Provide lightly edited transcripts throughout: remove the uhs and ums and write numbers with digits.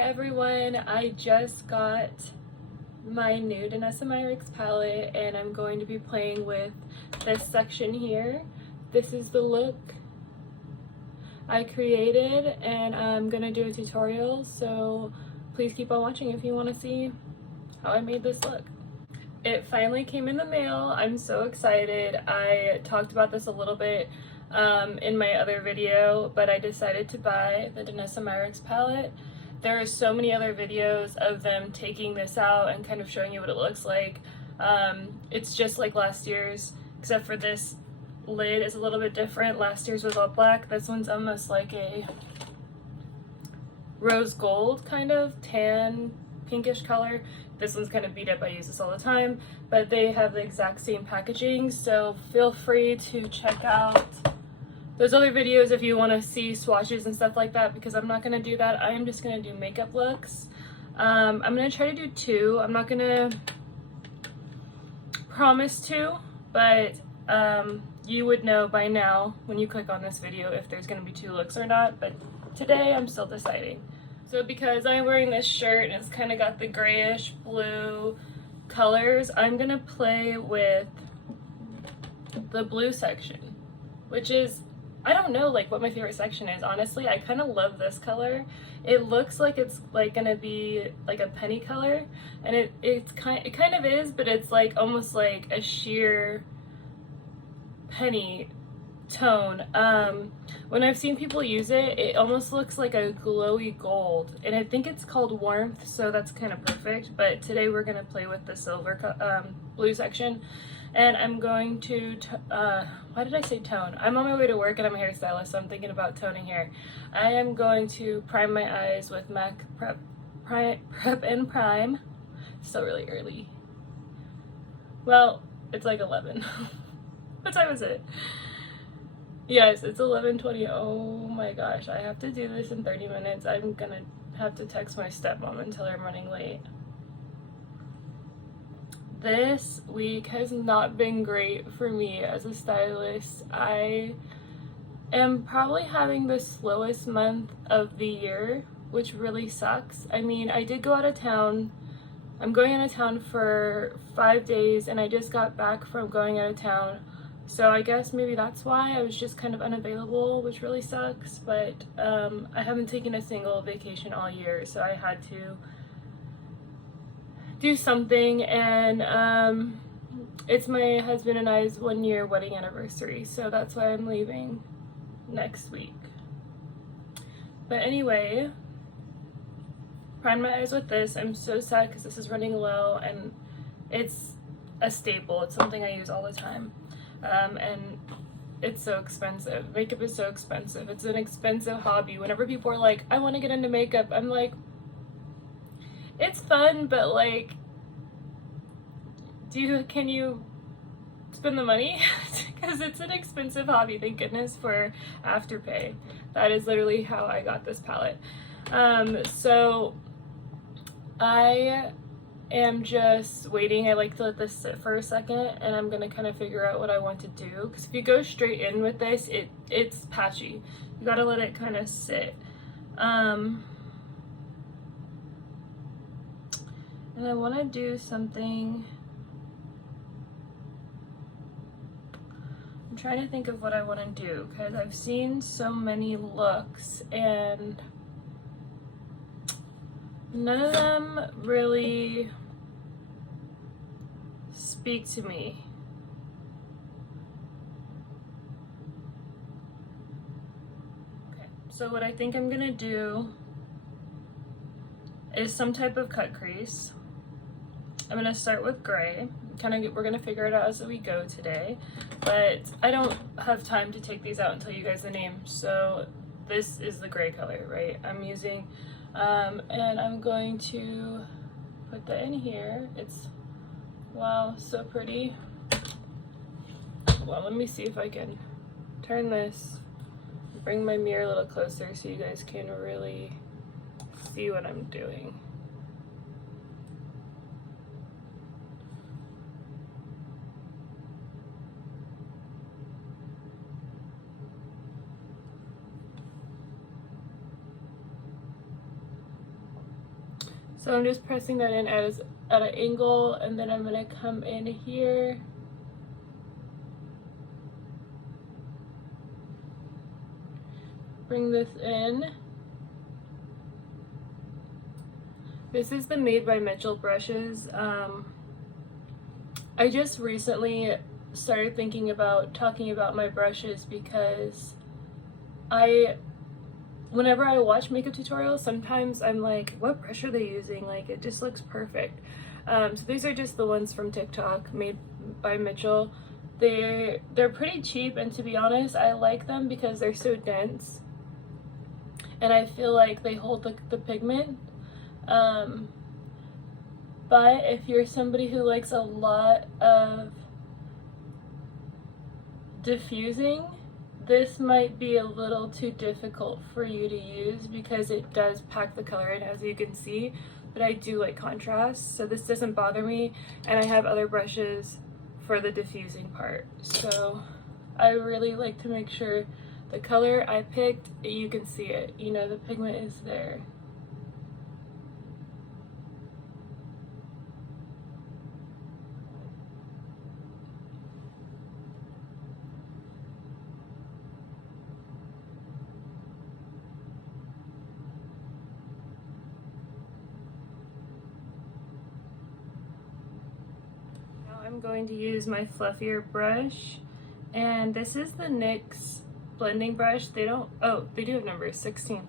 everyone, I just got my new Danessa Myricks palette and I'm going to be playing with this section here. This is the look I created and I'm gonna do a tutorial, so please keep on watching if you want to see how I made this look. It finally came in the mail. I'm so excited. I talked about this a little bit in my other video, but I decided to buy the Danessa Myricks palette. There are so many other videos of them taking this out and kind of showing you what it looks like. It's just like last year's, except for this lid is a little bit different. Last year's was all black. This one's almost like a rose gold kind of tan pinkish color. This one's kind of beat up. I use this all the time, but they have the exact same packaging, so feel free to check out those other videos if you want to see swatches and stuff like that, because I'm not going to do that. I am just going to do makeup looks. I'm going to try to do two. I'm not going to promise two, but you would know by now when you click on this video if there's going to be two looks or not, but today I'm still deciding. So because I'm wearing this shirt and it's kind of got the grayish blue colors, I'm going to play with the blue section, which is, I don't know like what my favorite section is, honestly. I kind of love this color. It looks like it's like gonna be like a penny color, and it kind of is, but it's like almost like a sheer penny tone. When I've seen people use it, it almost looks like a glowy gold, and I think it's called warmth, so that's kind of perfect. But today we're gonna play with the silver blue section. And I'm going to, why did I say tone? I'm on my way to work and I'm a hairstylist, so I'm thinking about toning hair. I am going to prime my eyes with MAC Prep and Prime. Still really early. Well, it's like 11. What time is it? Yes, it's 11:20. Oh my gosh, I have to do this in 30 minutes. I'm gonna have to text my stepmom and tell her I'm running late. This week has not been great for me as a stylist. I am probably having the slowest month of the year, which really sucks. I mean, I did go out of town. I'm going out of town for 5 days and I just got back from going out of town. So I guess maybe that's why I was just kind of unavailable, which really sucks. But I haven't taken a single vacation all year, so I had to do something, and it's my husband and I's 1-year wedding anniversary, so that's why I'm leaving next week. But anyway, prime my eyes with this. I'm so sad because this is running low and it's a staple. It's something I use all the time, and it's so expensive. Makeup is so expensive. It's an expensive hobby. Whenever people are like, I want to get into makeup, I'm like, it's fun, but like, can you spend the money? Because it's an expensive hobby. Thank goodness for Afterpay. That is literally how I got this palette. So I am just waiting. I like to let this sit for a second, and I'm gonna kind of figure out what I want to do. Because if you go straight in with this, it's patchy. You gotta let it kind of sit. And I want to do something. I'm trying to think of what I want to do because I've seen so many looks and none of them really speak to me. Okay, so what I think I'm gonna do is some type of cut crease. I'm gonna start with gray. We're gonna figure it out as we go today, but I don't have time to take these out and tell you guys the name. So this is the gray color, right? I'm using, and I'm going to put that in here. It's, wow, so pretty. Well, let me see if I can turn this, bring my mirror a little closer so you guys can really see what I'm doing. So I'm just pressing that in at an angle, and then I'm gonna come in here. Bring this in. This is the Made by Mitchell brushes. I just recently started thinking about talking about my brushes because whenever I watch makeup tutorials, sometimes I'm like, what brush are they using? Like, it just looks perfect. So these are just the ones from TikTok, made by Mitchell. They're pretty cheap, and to be honest, I like them because they're so dense, and I feel like they hold the pigment. But if you're somebody who likes a lot of diffusing, this might be a little too difficult for you to use because it does pack the color in, as you can see, but I do like contrast, so this doesn't bother me, and I have other brushes for the diffusing part. So I really like to make sure the color I picked, you can see it, you know, the pigment is there. I'm going to use my fluffier brush, and this is the NYX blending brush. They do have numbers, 16.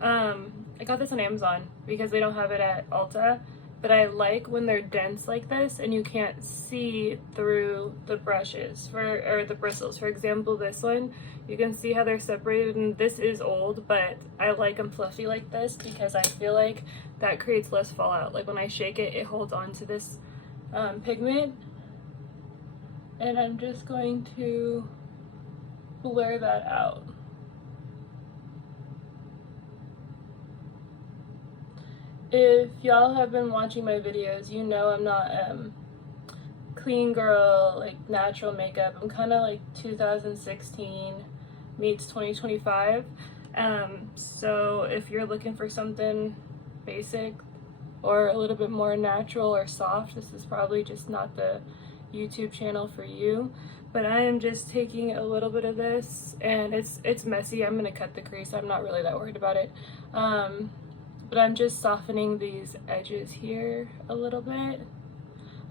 I got this on Amazon because they don't have it at Ulta, but I like when they're dense like this and you can't see through the brushes or the bristles. For example, this one, you can see how they're separated, and this is old, but I like them fluffy like this because I feel like that creates less fallout. Like when I shake it, it holds on to this pigment. And I'm just going to blur that out. If y'all have been watching my videos, you know I'm not clean girl, like natural makeup. I'm kind of like 2016 meets 2025. So if you're looking for something basic or a little bit more natural or soft, this is probably just not the YouTube channel for you. But I am just taking a little bit of this, and it's messy. I'm gonna cut the crease. I'm not really that worried about it. But I'm just softening these edges here a little bit.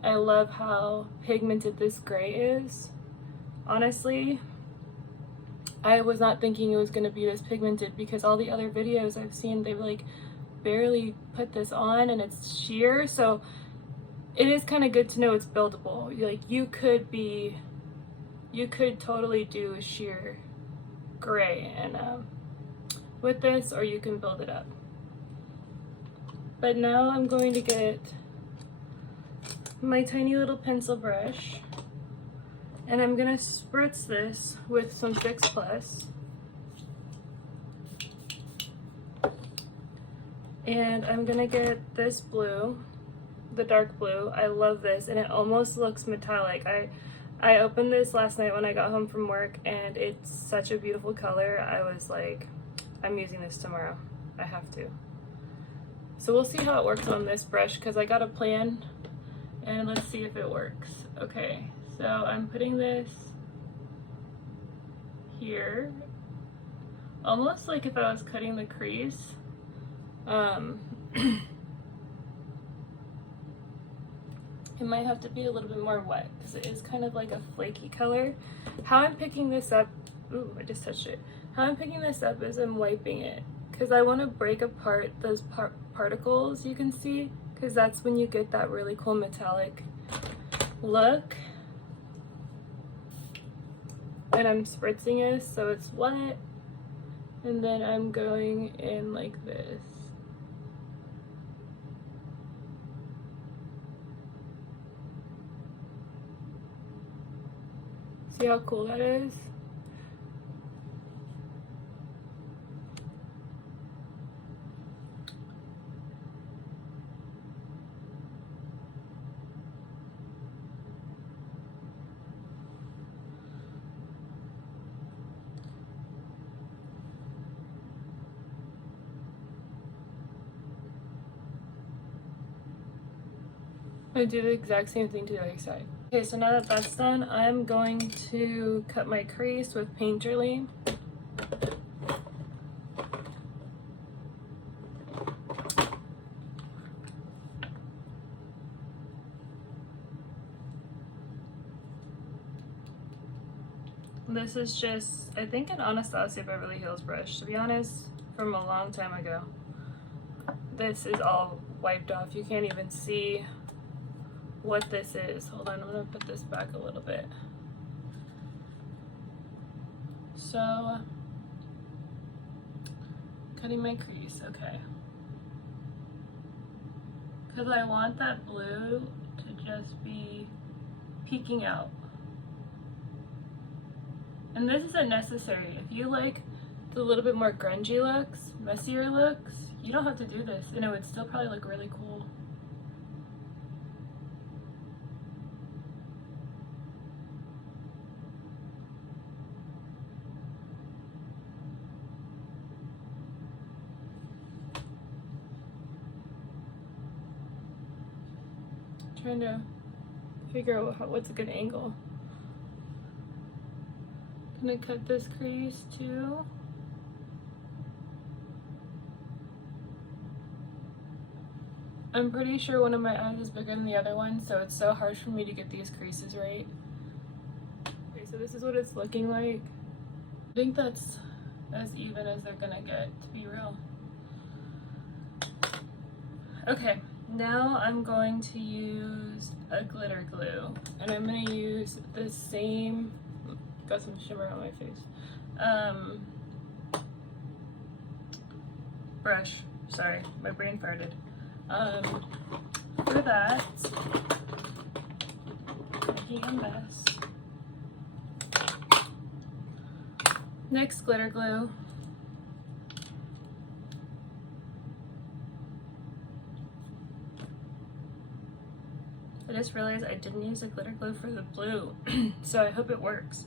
I love how pigmented this gray is. Honestly, I was not thinking it was gonna be this pigmented because all the other videos I've seen, they've like barely put this on and it's sheer. So it is kind of good to know it's buildable. Like you could totally do a sheer gray and with this, or you can build it up. But now I'm going to get my tiny little pencil brush, and I'm gonna spritz this with some Fix Plus. And I'm gonna get this blue, the dark blue. I love this, and it almost looks metallic. I opened this last night when I got home from work, and it's such a beautiful color. I was like, I'm using this tomorrow. I have to. So we'll see how it works on this brush because I got a plan, and let's see if it works. Okay, so I'm putting this here, almost like if I was cutting the crease. It might have to be a little bit more wet because it is kind of like a flaky color. How I'm picking this up, ooh, I just touched it. How I'm picking this up is I'm wiping it because I want to break apart those particles you can see, because that's when you get that really cool metallic look. And I'm spritzing it so it's wet, and then I'm going in like this. See how cool that is? I'm gonna do the exact same thing to the other side. Okay, so now that that's done, I'm going to cut my crease with Painterly. This is just, I think, an Anastasia Beverly Hills brush, to be honest, from a long time ago. This is all wiped off. You can't even see what this is. Hold on, I'm gonna put this back a little bit. So, cutting my crease, okay. Because I want that blue to just be peeking out. And this isn't necessary. If you like the little bit more grungy looks, messier looks, you don't have to do this, and it would still probably look really cool. Trying to figure out what's a good angle. Gonna cut this crease too. I'm pretty sure one of my eyes is bigger than the other one, so it's so hard for me to get these creases right. Okay, so this is what it's looking like. I think that's as even as they're gonna get, to be real. Okay, now I'm going to use a glitter glue, and I'm gonna use the same, got some shimmer on my face, brush. Sorry, my brain farted. For that, making a mess. Next, glitter glue. I just realized I didn't use a glitter glue for the blue, so I hope it works.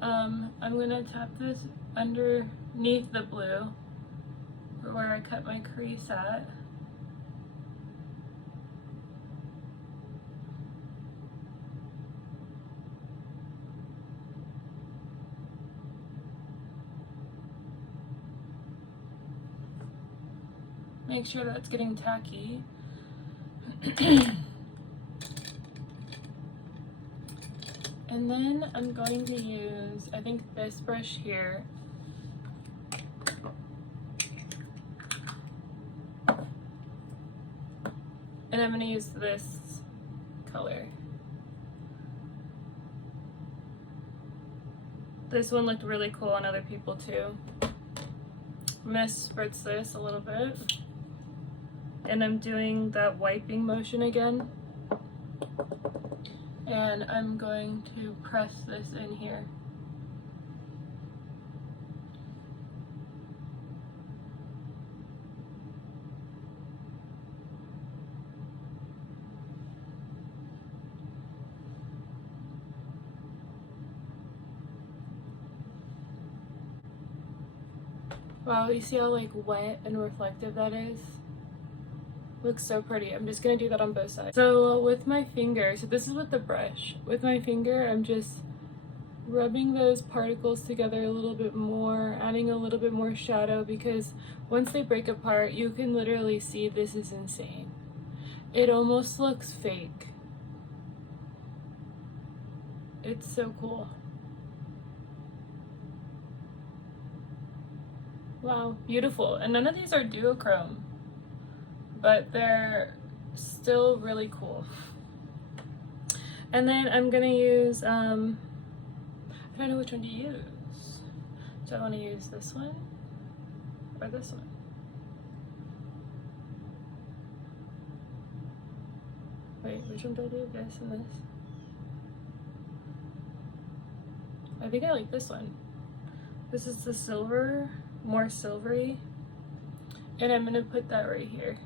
I'm gonna tap this underneath the blue, where I cut my crease at. Make sure that's getting tacky. And then I'm going to use, I think, this brush here. And I'm going to use this color. This one looked really cool on other people too. I'm going to spritz this a little bit. And I'm doing that wiping motion again. And I'm going to press this in here. Wow, you see how like wet and reflective that is? Looks so pretty. I'm just gonna do that on both sides. So with my finger, so this is with the brush. With my finger, I'm just rubbing those particles together a little bit more, adding a little bit more shadow, because once they break apart, you can literally see this is insane. It almost looks fake. It's so cool. Wow, beautiful. And none of these are duochrome, but they're still really cool. And then I'm gonna use, I don't know which one to use. Do I wanna use this one or this one? Wait, which one do I do? This and this? I think I like this one. This is the silver, more silvery. And I'm gonna put that right here.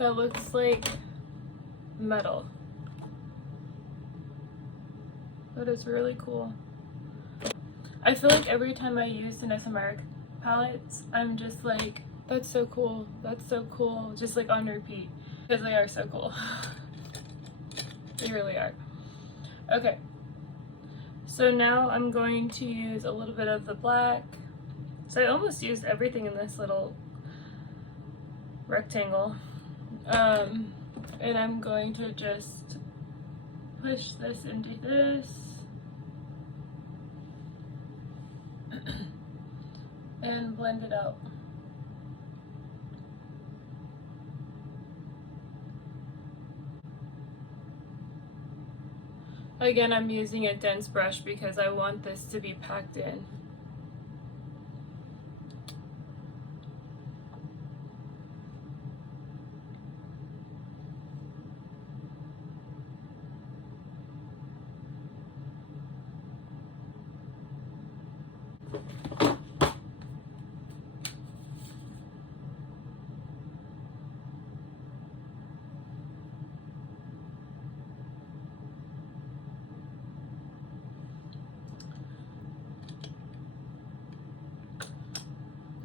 that looks like metal. That is really cool. I feel like every time I use Danessa Myricks palettes, I'm just like, that's so cool, that's so cool, just like on repeat, because they are so cool. They really are. Okay, so now I'm going to use a little bit of the black. So I almost used everything in this little rectangle. And I'm going to just push this into this. And blend it out. Again, I'm using a dense brush because I want this to be packed in.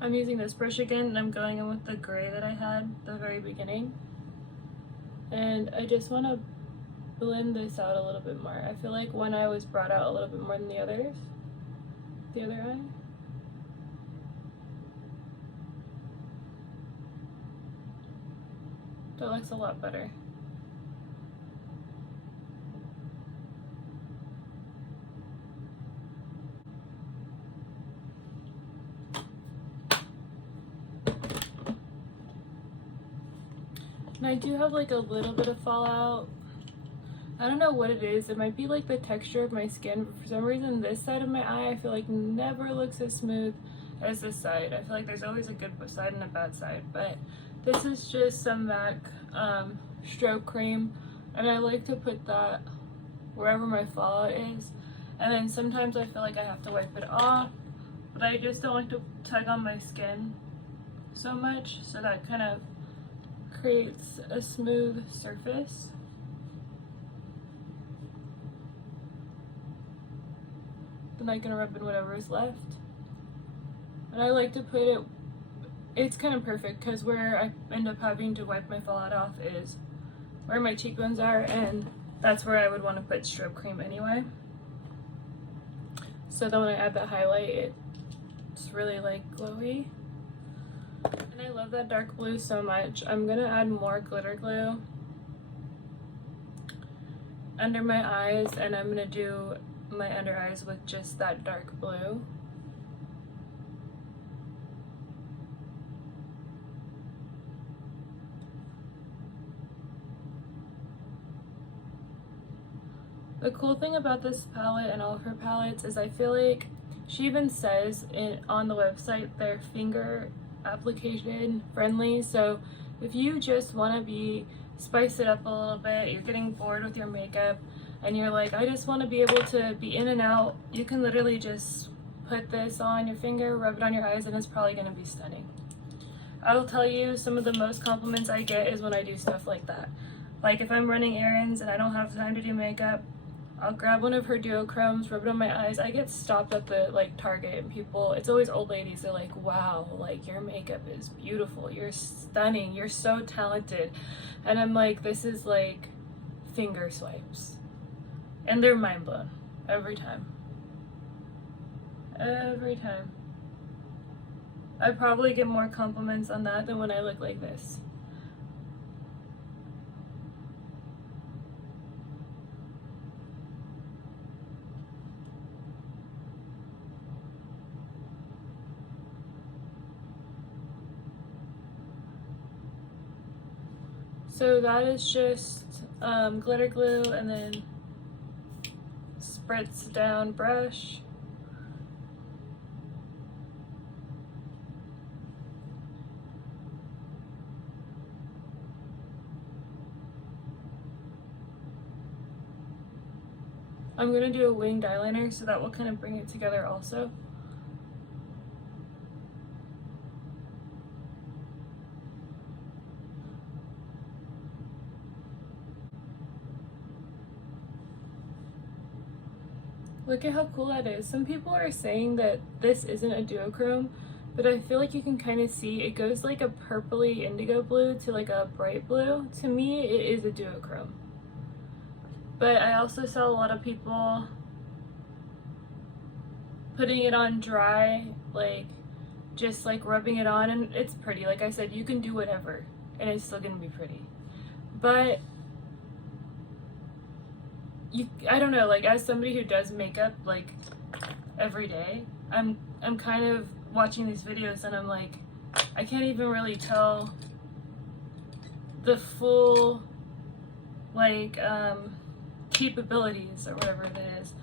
I'm using this brush again, and I'm going in with the gray that I had at the very beginning. And I just want to blend this out a little bit more. I feel like one eye was brought out a little bit more than the others. The other eye. That looks a lot better. And I do have like a little bit of fallout. I don't know what it is. It might be like the texture of my skin, but for some reason this side of my eye I feel like never looks as smooth as this side. I feel like there's always a good side and a bad side, but this is just some MAC stroke cream, and I like to put that wherever my fallout is, and then sometimes I feel like I have to wipe it off, but I just don't like to tug on my skin so much, so that kind of creates a smooth surface. Then I can rub in whatever is left. And I like to put it, it's kind of perfect because where I end up having to wipe my fallout off is where my cheekbones are, and that's where I would want to put strobe cream anyway. So then when I add that highlight, it's really like glowy. And I love that dark blue so much. I'm gonna add more glitter glue under my eyes, and I'm gonna do my under eyes with just that dark blue. The cool thing about this palette and all of her palettes is I feel like she even says on the website they're finger application friendly, so if you just want to spice it up a little bit, you're getting bored with your makeup and you're like, I just want to be able to be in and out, you can literally just put this on your finger, rub it on your eyes, and it's probably going to be stunning. I will tell you, some of the most compliments I get is when I do stuff like that. Like if I'm running errands and I don't have time to do makeup, I'll grab one of her duochromes, rub it on my eyes. I get stopped at the Target, and people, it's always old ladies, they're like, wow, like your makeup is beautiful, you're stunning, you're so talented. And I'm like, this is like finger swipes. And they're mind blown every time. Every time. I probably get more compliments on that than when I look like this. So that is just glitter glue, and then spritz down brush. I'm going to do a winged eyeliner, so that will kind of bring it together also. Look at how cool that is. Some people are saying that this isn't a duochrome, but I feel like you can kind of see it goes like a purpley indigo blue to like a bright blue. To me, it is a duochrome. But I also saw a lot of people putting it on dry, like just like rubbing it on, and it's pretty. Like I said, you can do whatever and it's still gonna be pretty. But I don't know, like as somebody who does makeup like every day, I'm kind of watching these videos and I'm like, I can't even really tell the full like capabilities or whatever it is,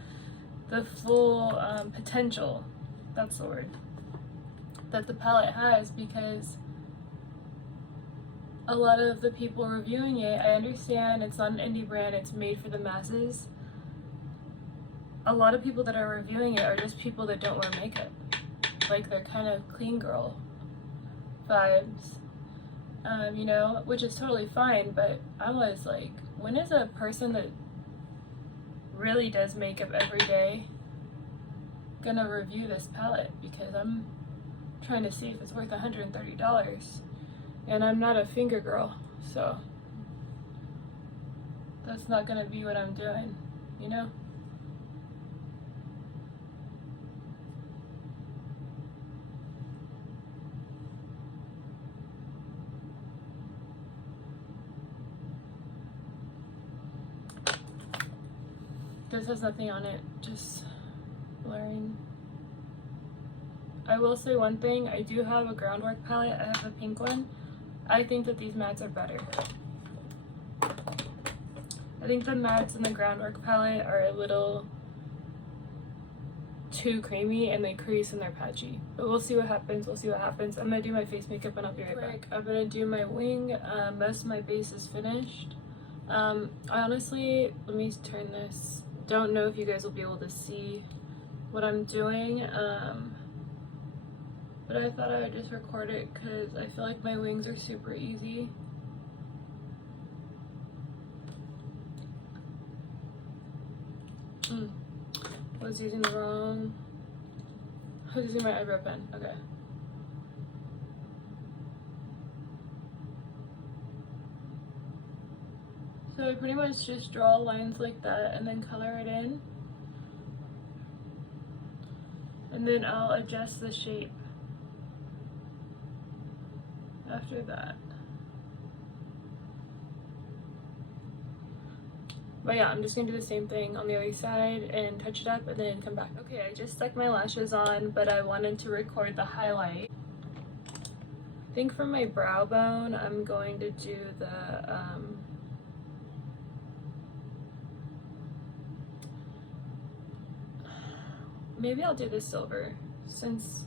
the full potential, that's the word, that the palette has, because a lot of the people reviewing it, I understand it's not an indie brand, it's made for the masses. A lot of people that are reviewing it are just people that don't wear makeup. Like they're kind of clean girl vibes, you know, which is totally fine, but I was like, when is a person that really does makeup every day gonna review this palette? Because I'm trying to see if it's worth $130. And I'm not a finger girl, so that's not gonna be what I'm doing, you know? This has nothing on it, just blurring. I will say one thing, I do have a Groundwork palette, I have a pink one. I think that these mattes are better. I think the mattes in the Groundwork palette are a little too creamy and they crease and they're patchy. But we'll see what happens, we'll see what happens. I'm gonna do my face makeup and I'll be right back. I'm gonna do my wing, most of my base is finished. I honestly, let me turn this, don't know if you guys will be able to see what I'm doing. But I thought I would just record it because I feel like my wings are super easy. I was using the wrong, I was using my eyebrow pen, okay. So I pretty much just draw lines like that and then color it in. And then I'll adjust the shape after that. But yeah, I'm just gonna do the same thing on the other side and touch it up and then come back. Okay, I just stuck my lashes on, but I wanted to record the highlight. I think for my brow bone, I'm going to do the maybe I'll do the silver since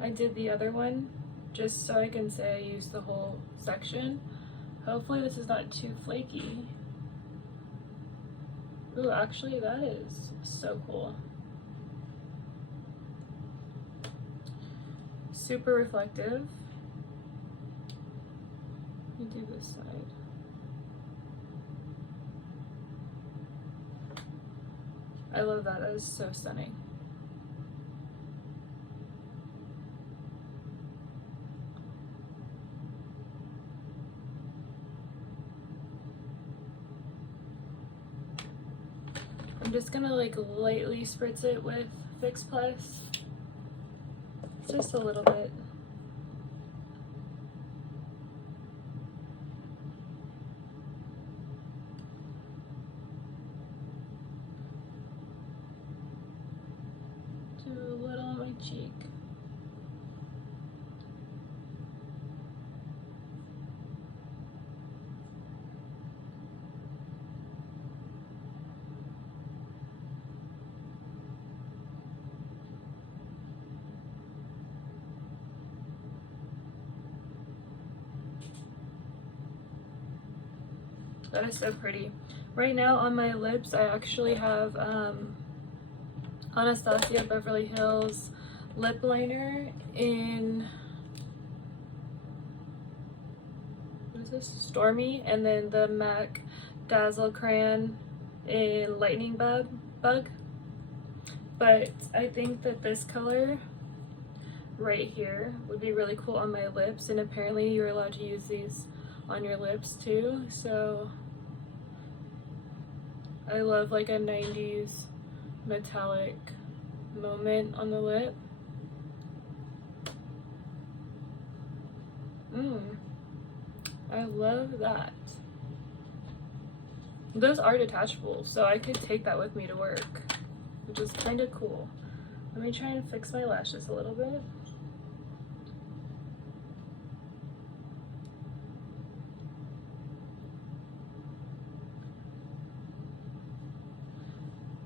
I did the other one, just so I can say I used the whole section. Hopefully this is not too flaky. Ooh, actually that is so cool. Super reflective. Let me do this side. I love that, that is so stunning. I'm just gonna like lightly spritz it with Fix Plus, just a little bit. Do a little on my cheek. That is so pretty. Right now on my lips, I actually have Anastasia Beverly Hills lip liner in, what is this? Stormy, and then the MAC Dazzle Crayon in Lightning Bug. but I think that this color right here would be really cool on my lips, and apparently you're allowed to use these on your lips too. So I love like a 90s metallic moment on the lip. I love that. Those are detachable, so I could take that with me to work, which is kind of cool. Let me try and fix my lashes a little bit.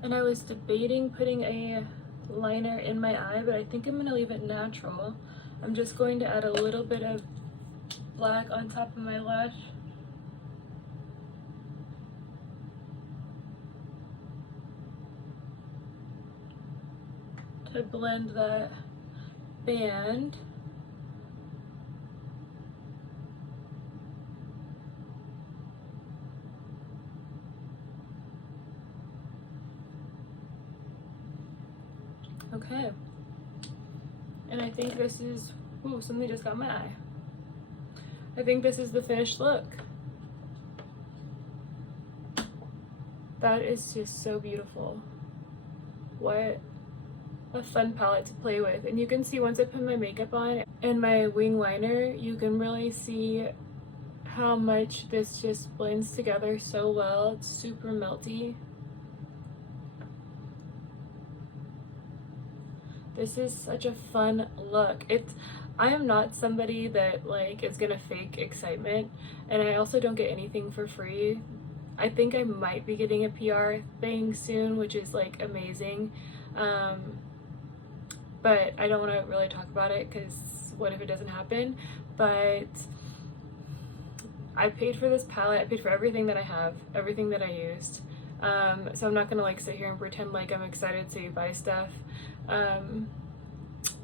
And I was debating putting a liner in my eye, but I think I'm gonna leave it natural. I'm just going to add a little bit of black on top of my lash. To blend that band. Okay. And I think this is, ooh, something just got my eye. I think this is the finished look. That is just so beautiful. What a fun palette to play with. And you can see once I put my makeup on and my wing liner, you can really see how much this just blends together so well. It's super melty. This is such a fun look. I am not somebody that like is gonna fake excitement, and I also don't get anything for free. I think I might be getting a PR thing soon, which is like amazing. But I don't want to really talk about it because what if it doesn't happen? But I paid for this palette. I paid for everything that I have, everything that I used. So I'm not gonna like sit here and pretend like I'm excited to buy stuff.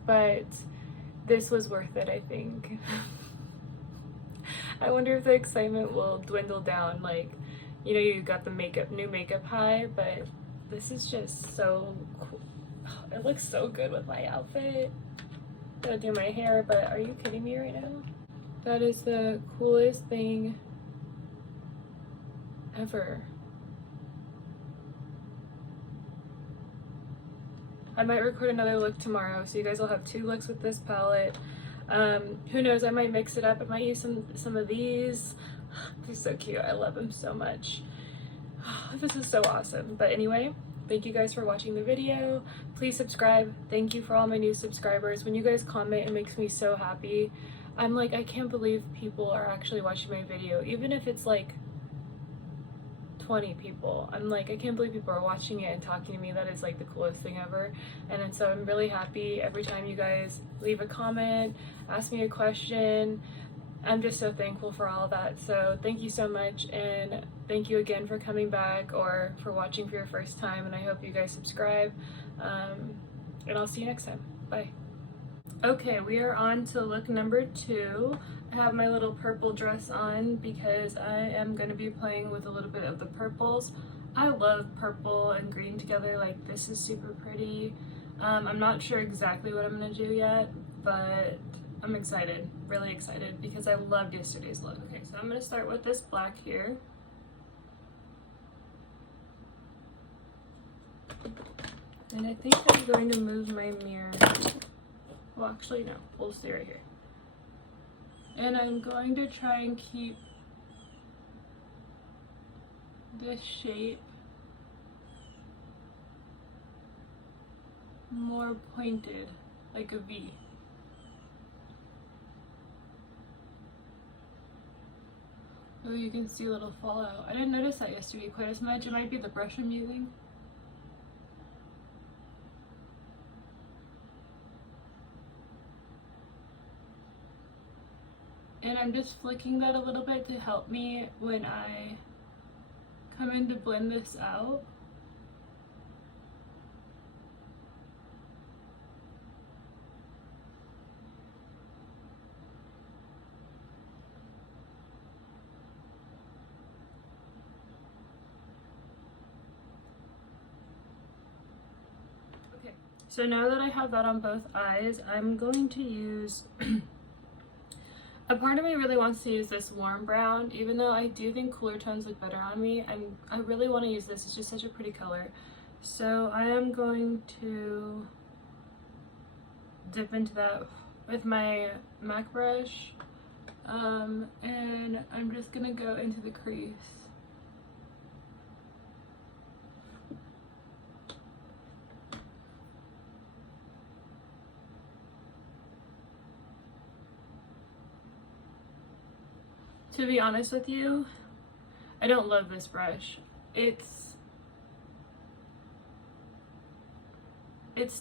But this was worth it, I think. I wonder if the excitement will dwindle down. Like, you know, you got the new makeup high, but this is just so cool. It looks so good with my outfit. I'm gonna do my hair, but are you kidding me right now? That is the coolest thing ever. I might record another look tomorrow, so you guys will have 2 looks with this palette. Who knows, I might mix it up. I might use some of these. They're so cute. I love them so much. This is so awesome. But anyway, thank you guys for watching the video. Please subscribe. Thank you for all my new subscribers. When you guys comment, it makes me so happy. I'm like, I can't believe people are actually watching my video, even if it's like 20 people. I'm like, I can't believe people are watching it and talking to me. That is like the coolest thing ever. And so I'm really happy every time you guys leave a comment, ask me a question. I'm just so thankful for all of that. So thank you so much, and thank you again for coming back or for watching for your first time, and I hope you guys subscribe. And I'll see you next time. Bye. Okay, we are on to look number 2. I have my little purple dress on because I am going to be playing with a little bit of the purples. I love purple and green together. Like, this is super pretty. I'm not sure exactly what I'm going to do yet, but I'm excited, really excited, because I loved yesterday's look. Okay, so I'm going to start with this black here. And I think I'm going to move my mirror. Well, actually, no. We'll stay right here. And I'm going to try and keep this shape more pointed, like a V. Oh, you can see a little fallout. I didn't notice that yesterday quite as much. It might be the brush I'm using. And I'm just flicking that a little bit to help me when I come in to blend this out. So now that I have that on both eyes, I'm going to use, a part of me really wants to use this warm brown, even though I do think cooler tones look better on me. I really want to use this, it's just such a pretty color. So I am going to dip into that with my MAC brush, and I'm just gonna go into the crease. To be honest with you, I don't love this brush. It's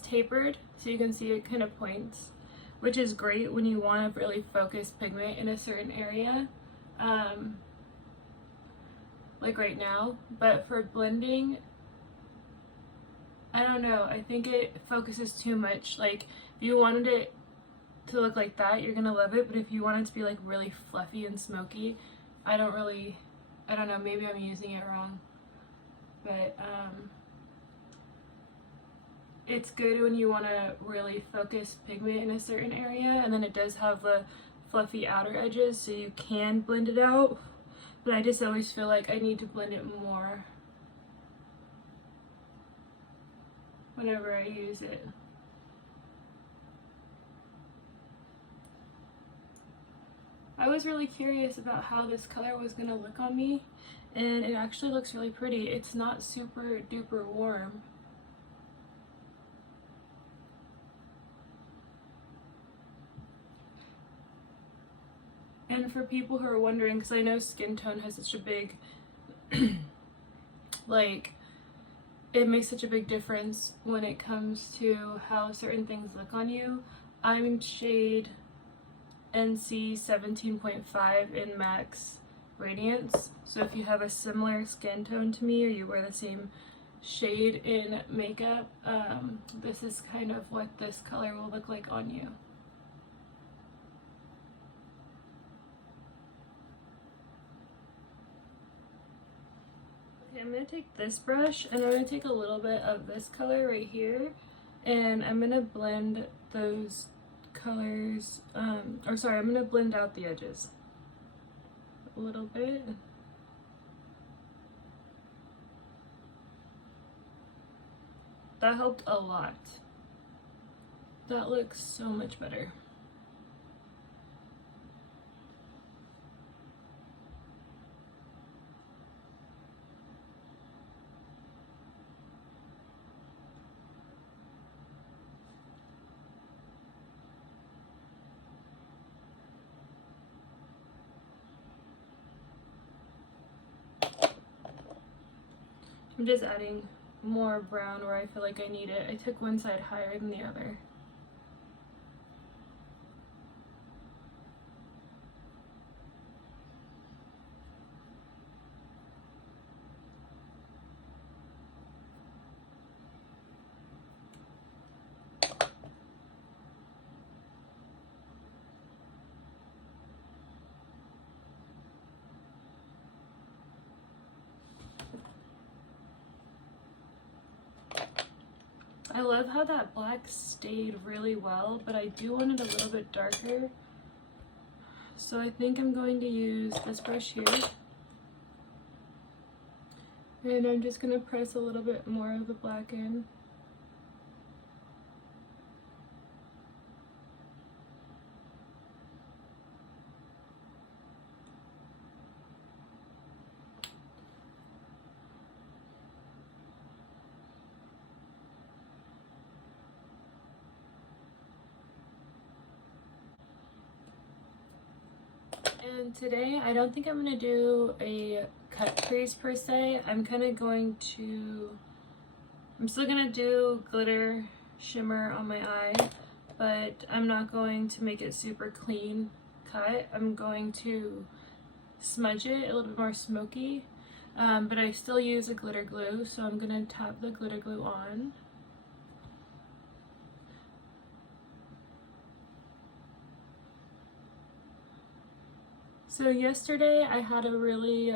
tapered, so you can see it kind of points, which is great when you want to really focus pigment in a certain area, like right now. But for blending, I don't know, I think it focuses too much. Like if you wanted it to look like that, you're gonna love it, but if you want it to be like really fluffy and smoky, I don't know, maybe I'm using it wrong, but it's good when you want to really focus pigment in a certain area, and then it does have the fluffy outer edges so you can blend it out, but I just always feel like I need to blend it more whenever I use it. I was really curious about how this color was going to look on me, and it actually looks really pretty. It's not super duper warm. And for people who are wondering, because I know skin tone has such a big, like, it makes such a big difference when it comes to how certain things look on you. I'm in shade NC 17.5 in Max Radiance. So if you have a similar skin tone to me, or you wear the same shade in makeup, this is kind of what this color will look like on you. Okay, I'm going to take this brush and I'm going to take a little bit of this color right here, and I'm going to blend those colors, I'm going to blend out the edges a little bit. That helped a lot. That looks so much better. I'm just adding more brown where I feel like I need it. I took one side higher than the other. I love how that black stayed really well, but I do want it a little bit darker. So I think I'm going to use this brush here. And I'm just going to press a little bit more of the black in. And today, I don't think I'm going to do a cut crease per se. I'm still going to do glitter shimmer on my eye, but I'm not going to make it super clean cut. I'm going to smudge it a little bit more smoky, but I still use a glitter glue, so I'm going to tap the glitter glue on. So yesterday I had a really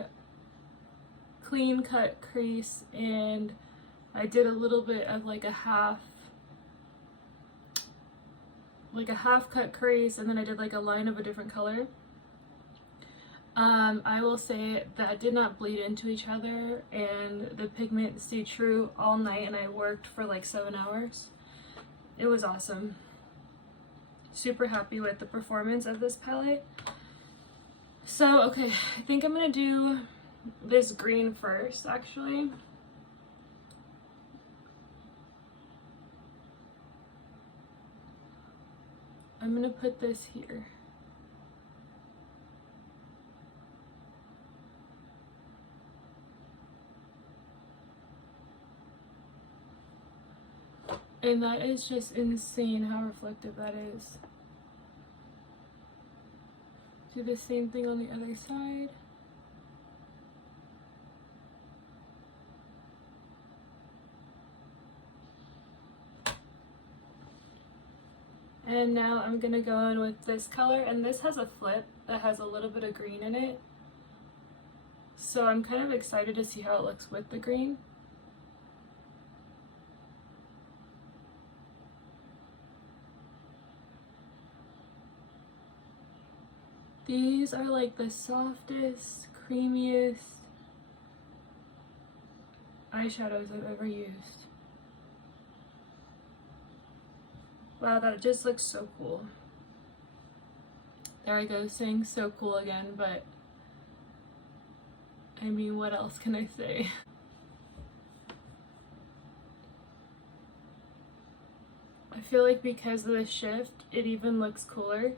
clean cut crease, and I did a little bit of like a half like a half cut crease, and then I did like a line of a different color. I will say that did not bleed into each other, and the pigment stayed true all night, and I worked for like 7 hours. It was awesome. Super happy with the performance of this palette. So, okay, I think I'm gonna do this green first, actually. I'm gonna put this here. And that is just insane how reflective that is. Do the same thing on the other side. And now I'm gonna go in with this color, and this has a flip that has a little bit of green in it. So I'm kind of excited to see how it looks with the green. These are like the softest, creamiest eyeshadows I've ever used. Wow, that just looks so cool. There I go, saying so cool again, but I mean, what else can I say? I feel like because of the shift, it even looks cooler.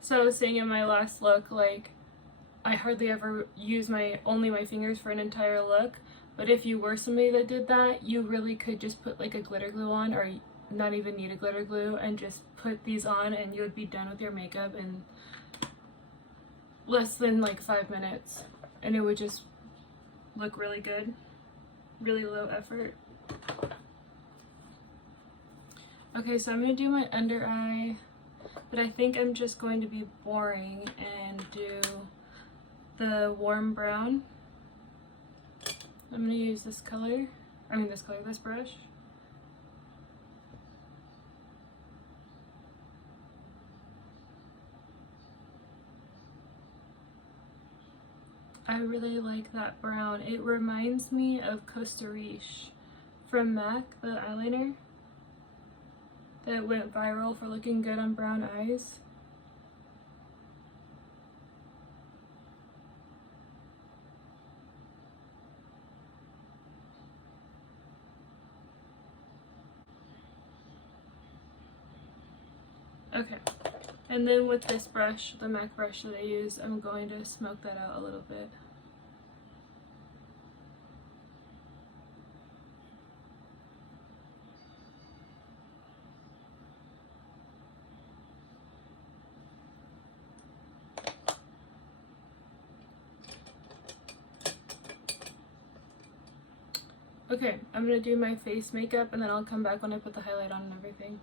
So I was saying in my last look, like, I hardly ever use only my fingers for an entire look, but if you were somebody that did that, you really could just put like a glitter glue on, or not even need a glitter glue, and just put these on and you would be done with your makeup in less than like 5 minutes, and it would just look really good, really low effort. Okay, so I'm gonna do my under eye, but I think I'm just going to be boring and do the warm brown. I'm gonna use this color, this brush. I really like that brown. It reminds me of Costa Riche from MAC, the eyeliner that went viral for looking good on brown eyes. Okay, and then with this brush, the MAC brush that I use, I'm going to smoke that out a little bit. Okay, I'm gonna do my face makeup and then I'll come back when I put the highlight on and everything.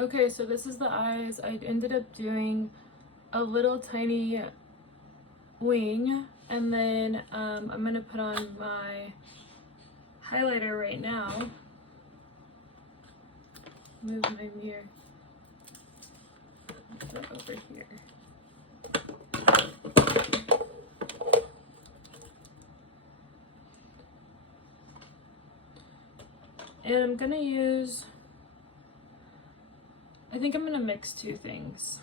Okay, so this is the eyes. I ended up doing a little tiny wing, and then I'm gonna put on my highlighter right now. Move my mirror. Put it over here. And I'm gonna use, I think I'm gonna mix two things.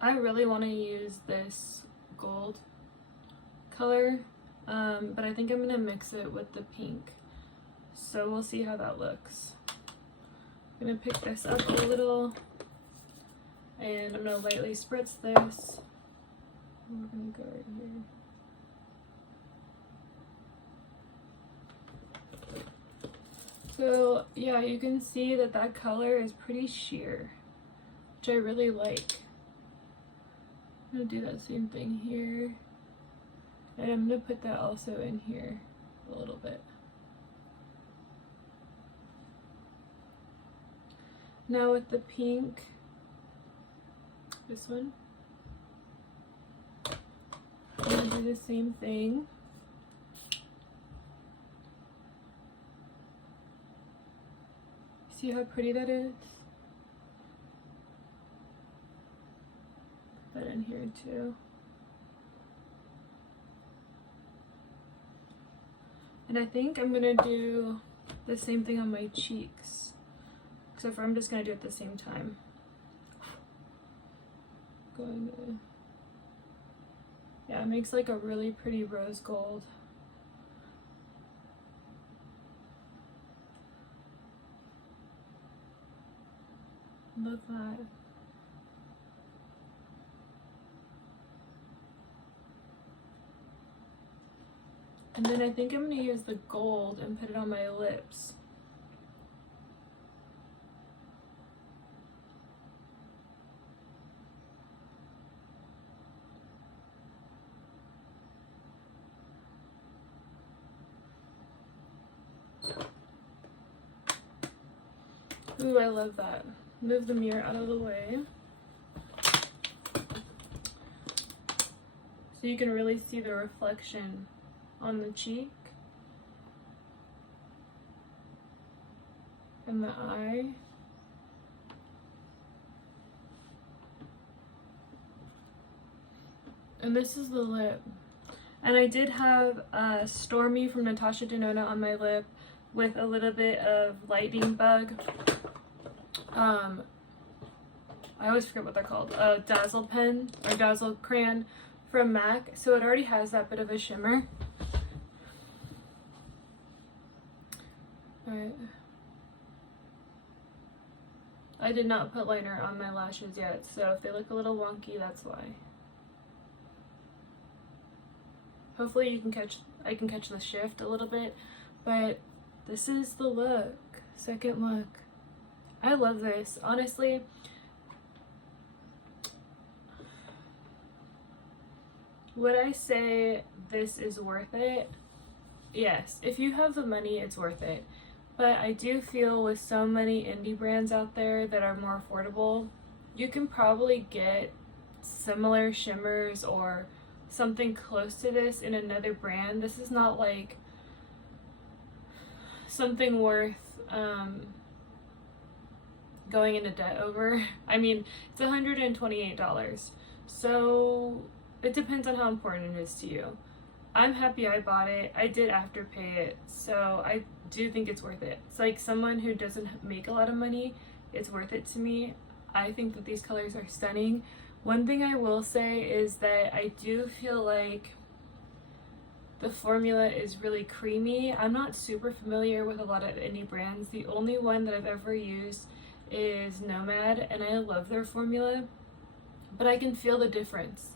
I really want to use this gold color, but I think I'm gonna mix it with the pink. So we'll see how that looks. I'm gonna pick this up a little, and I'm gonna lightly spritz this. We're gonna go right here. So yeah, you can see that that color is pretty sheer, which I really like. I'm gonna do that same thing here, and I'm gonna put that also in here a little bit. Now with the pink, this one, I'm gonna do the same thing. See how pretty that is? Put that in here too. And I think I'm gonna do the same thing on my cheeks, except for I'm just gonna do it at the same time. Going to, yeah, it makes like a really pretty rose gold. Love that. And then I think I'm going to use the gold and put it on my lips. Ooh, I love that. Move the mirror out of the way so you can really see the reflection on the cheek and the eye. And this is the lip. And I did have Stormy from Natasha Denona on my lip with a little bit of lightning bug. I always forget what they're called. Dazzle pen or Dazzle crayon from MAC. So it already has that bit of a shimmer. But I did not put liner on my lashes yet, so if they look a little wonky, that's why. Hopefully I can catch the shift a little bit, but this is the look. Second look. I love this. Honestly, would I say this is worth it? Yes. If you have the money, it's worth it. But I do feel with so many indie brands out there that are more affordable, you can probably get similar shimmers or something close to this in another brand. This is not like something worth going into debt over. I mean, it's $128, so it depends on how important it is to you. I'm happy I bought it. I did afterpay it, so I do think it's worth it. It's like someone who doesn't make a lot of money, it's worth it to me. I think that these colors are stunning. One thing I will say is that I do feel like the formula is really creamy. I'm not super familiar with a lot of indie brands. The only one that I've ever used is Nomad, and I love their formula, but I can feel the difference.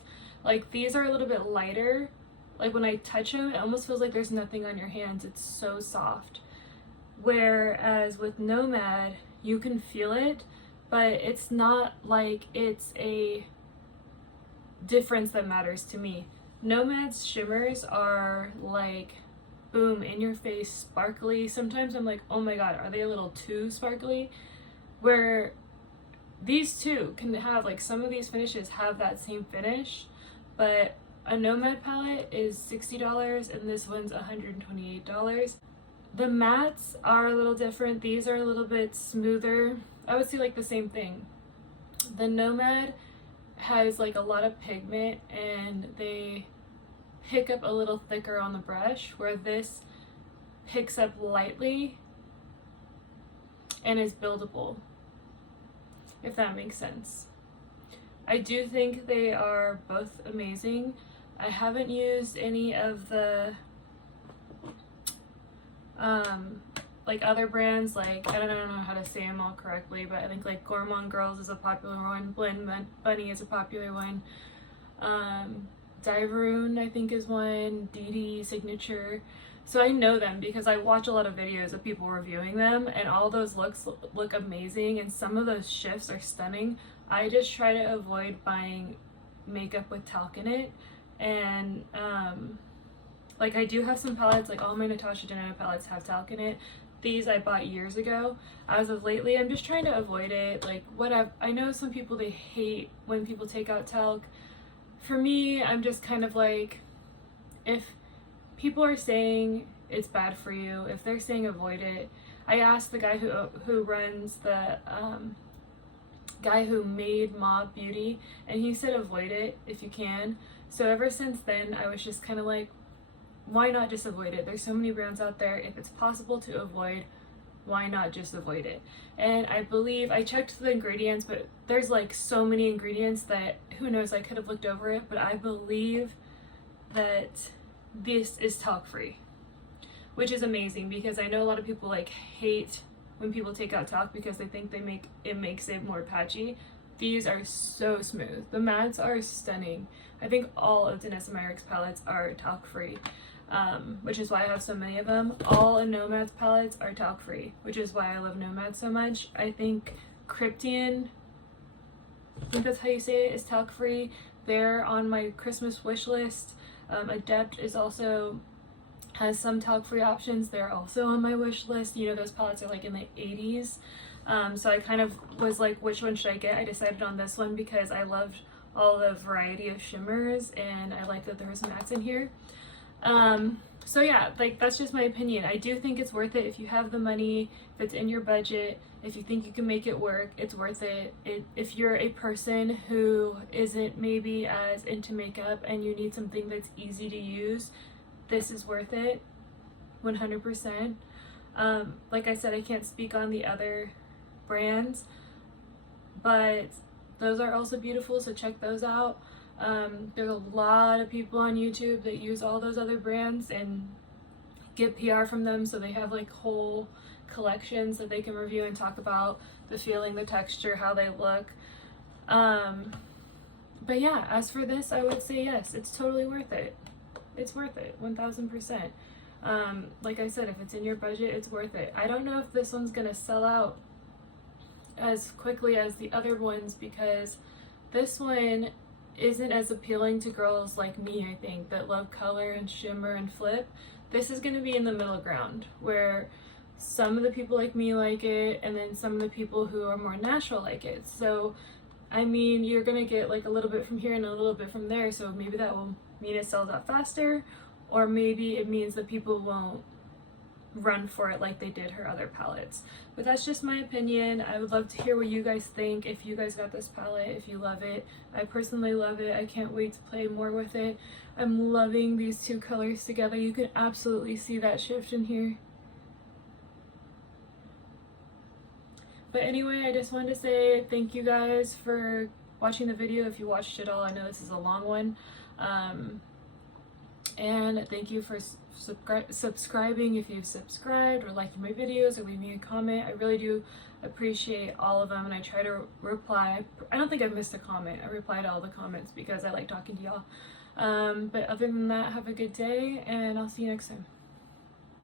Like, these are a little bit lighter. Like, when I touch them, it almost feels like there's nothing on your hands. It's so soft. Whereas with Nomad, you can feel it, but it's not like it's a difference that matters to me. Nomad's shimmers are like, boom, in your face, sparkly. Sometimes I'm like, oh my god, are they a little too sparkly? Where these two can have, like, some of these finishes have that same finish, but a Nomad palette is $60 and this one's $128. The mattes are a little different. These are a little bit smoother. I would say like the same thing. The Nomad has like a lot of pigment and they pick up a little thicker on the brush, where this picks up lightly and is buildable, if that makes sense. I do think they are both amazing. I haven't used any of the like other brands, like, I don't know how to say them all correctly, but I think like Gourmand Girls is a popular one, Blend Bunny is a popular one, Diveroon I think is one, DD Signature. So I know them because I watch a lot of videos of people reviewing them, and all those looks look amazing, and some of those shifts are stunning. I just try to avoid buying makeup with talc in it, and like, I do have some palettes, like all my Natasha Denona palettes have talc in it. These I bought years ago. As of lately, I'm just trying to avoid it. Like, whatever. I know some people, they hate when people take out talc. For me, I'm just kind of like, if people are saying it's bad for you, if they're saying avoid it, I asked the guy who runs the guy who made Mob Beauty, and he said avoid it if you can. So ever since then, I was just kind of like, why not just avoid it? There's so many brands out there. If it's possible to avoid, why not just avoid it? And I believe, I checked the ingredients, but there's like so many ingredients that who knows, I could have looked over it, but I believe that this is talc free, which is amazing because I know a lot of people like hate when people take out talc because they think makes it more patchy. These are so smooth. The mattes are stunning. I think all of Danessa Myricks palettes are talc free, which is why I have so many of them. All of Nomad's palettes are talc free, which is why I love Nomad so much. I think Krypton, I think that's how you say it, is talc free. They're on my Christmas wish list. Adept is also has some talc free options. They're also on my wish list. You know, those palettes are like in the 80s. So I kind of was like, which one should I get? I decided on this one because I loved all the variety of shimmers and I like that there was mattes in here. So yeah, like that's just my opinion. I do think it's worth it if you have the money, if it's in your budget, if you think you can make it work, it's worth it. If you're a person who isn't maybe as into makeup and you need something that's easy to use, this is worth it, 100%. Like I said, I can't speak on the other brands, but those are also beautiful, so check those out. There's a lot of people on YouTube that use all those other brands and get PR from them, so they have like whole collections that they can review and talk about the feeling, the texture, how they look. But yeah, as for this, I would say yes, it's totally worth it. It's worth it, 1000%. Like I said, if it's in your budget, it's worth it. I don't know if this one's gonna sell out as quickly as the other ones because this one isn't as appealing to girls like me, I think, that love color and shimmer and flip. This is gonna be in the middle ground where some of the people like me like it and then some of the people who are more natural like it. So I mean, you're gonna get like a little bit from here and a little bit from there, so maybe that will mean it sells out faster, or maybe it means that people won't run for it like they did her other palettes. But that's just my opinion. I would love to hear what you guys think, if you guys got this palette, if you love it. I personally love it. I can't wait to play more with it. I'm loving these two colors together. You can absolutely see that shift in here. But anyway, I just wanted to say thank you guys for watching the video. If you watched it all, I know this is a long one. And thank you for subscribing if you've subscribed, or liking my videos, or leaving me a comment. I really do appreciate all of them, and I try to reply. I don't think I've missed a comment. I reply to all the comments because I like talking to y'all. But other than that, have a good day, and I'll see you next time.